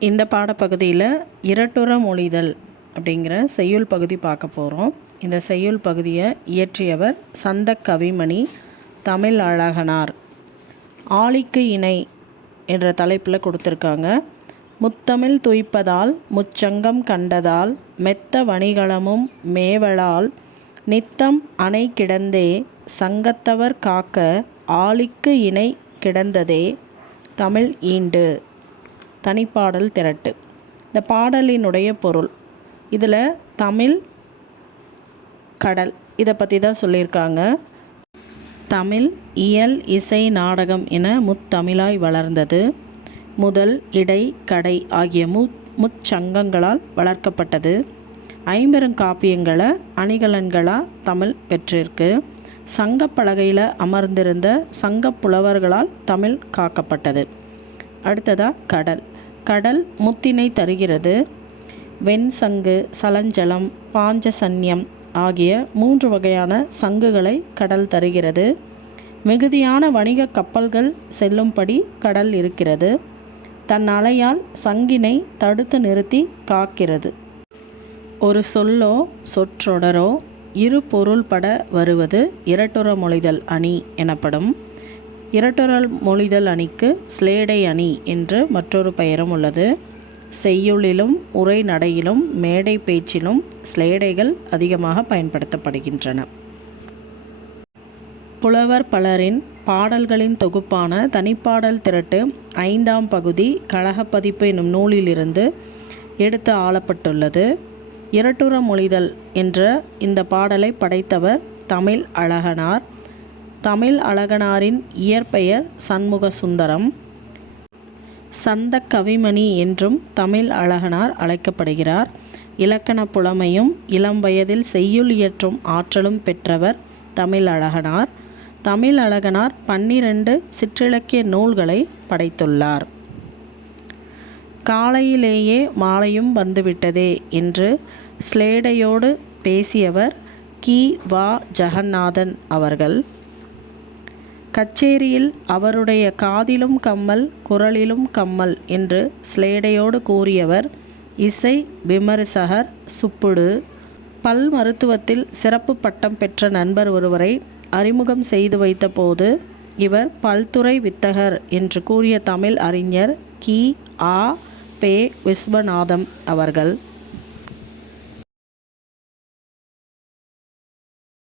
இந்த பாடப்பகுதியில் இரட்டுற மொழிதல் அப்படிங்கிற செய்யுள் பகுதி பார்க்க போகிறோம். இந்த செய்யுள் பகுதியை இயற்றியவர் சந்தக் கவிமணி தமிழ் அழகனார். ஆழிக்கு இணை என்ற தலைப்பில் கொடுத்துருக்காங்க. முத்தமிழ் துய்ப்பதால் முச்சங்கம் கண்டதால் மெத்த வணிகளமும் மேவலால் நித்தம் அணை கிடந்தே சங்கத்தவர் காக்க ஆழிக்கு இணை கிடந்ததே தமிழ் ஈண்டு. தனிப்பாடல் திரட்டு. இந்த பாடலினுடைய பொருள், இதில் தமிழ் கடல் இதை பற்றி தான் சொல்லியிருக்காங்க. தமிழ் இயல் இசை நாடகம் என முத்தமிழாய் வளர்ந்தது. முதல் இடை கடை ஆகிய முச்சங்கங்களால் வளர்க்கப்பட்டது. ஐம்பெருங்காப்பியங்களை அணிகலன்களாக தமிழ் பெற்றிருக்கு. சங்கப்பலகையில் அமர்ந்திருந்த சங்கப் புலவர்களால் தமிழ் காக்கப்பட்டது. அடுத்ததாக கடல். கடல் முத்தினை தருகிறது. வெண்சங்கு, சலஞ்சலம், பாஞ்சசன்யம் ஆகிய 3 வகையான சங்குகளை கடல் தருகிறது. மிகுதியான வணிக கப்பல்கள் செல்லும்படி கடல் இருக்கிறது. தன் அலையால் சங்கினை தடுத்து நிறுத்தி காக்கிறது. ஒரு சொல்லோ சொற்றொடரோ இரு பொருள்பட வருவது இரட்டுற மொழிதல் அணி எனப்படும். இரட்டுற மொழிதல் அணிக்கு ஸ்லேடை அணி என்று மற்றொரு பெயரும் உள்ளது. செய்யுளிலும் உரைநடையிலும் மேடை பேச்சிலும் ஸ்லேடைகள் அதிகமாக பயன்படுத்தப்படுகின்றன. புலவர் பலரின் பாடல்களின் தொகுப்பான தனிப்பாடல் திரட்டு 5ஆம் பகுதி கழகப்பதிப்பு என்னும் நூலிலிருந்து எடுத்து ஆளப்பட்டுள்ளது. இரட்டுற மொழிதல் என்ற இந்த பாடலை படைத்தவர் தமிழ் அழகனார். தமிழ் அழகனாரின் இயற்பெயர் சண்முக சுந்தரம். சந்தக் கவிமணி என்றும் தமிழ் அழகனார் அழைக்கப்படுகிறார். இலக்கண புலமையும் இளம் வயதில் செய்யுள் இயற்றும் ஆற்றலும் பெற்றவர் தமிழ் அழகனார். தமிழ் அழகனார் 12 சிற்றிலக்கிய நூல்களை படைத்துள்ளார். காலையிலேயே மாலையும் வந்துவிட்டதே என்று ஸ்லேடையோடு பேசியவர் கி. வா. ஜெகநாதன் அவர்கள். கச்சேரியில் அவருடைய காதிலும் கம்மல் குரலிலும் கம்மல் என்று ஸ்லேடையோடு கூறியவர் இசை விமரிசகர் சுப்புடு. பல் மருத்துவத்தில் சிறப்பு பட்டம் பெற்ற நண்பர் ஒருவரை அறிமுகம் செய்து வைத்த போது இவர் பல்துறை வித்தகர் என்று கூறிய தமிழ் அறிஞர் கி. ஆ. பெ. விஸ்வநாதம் அவர்கள்.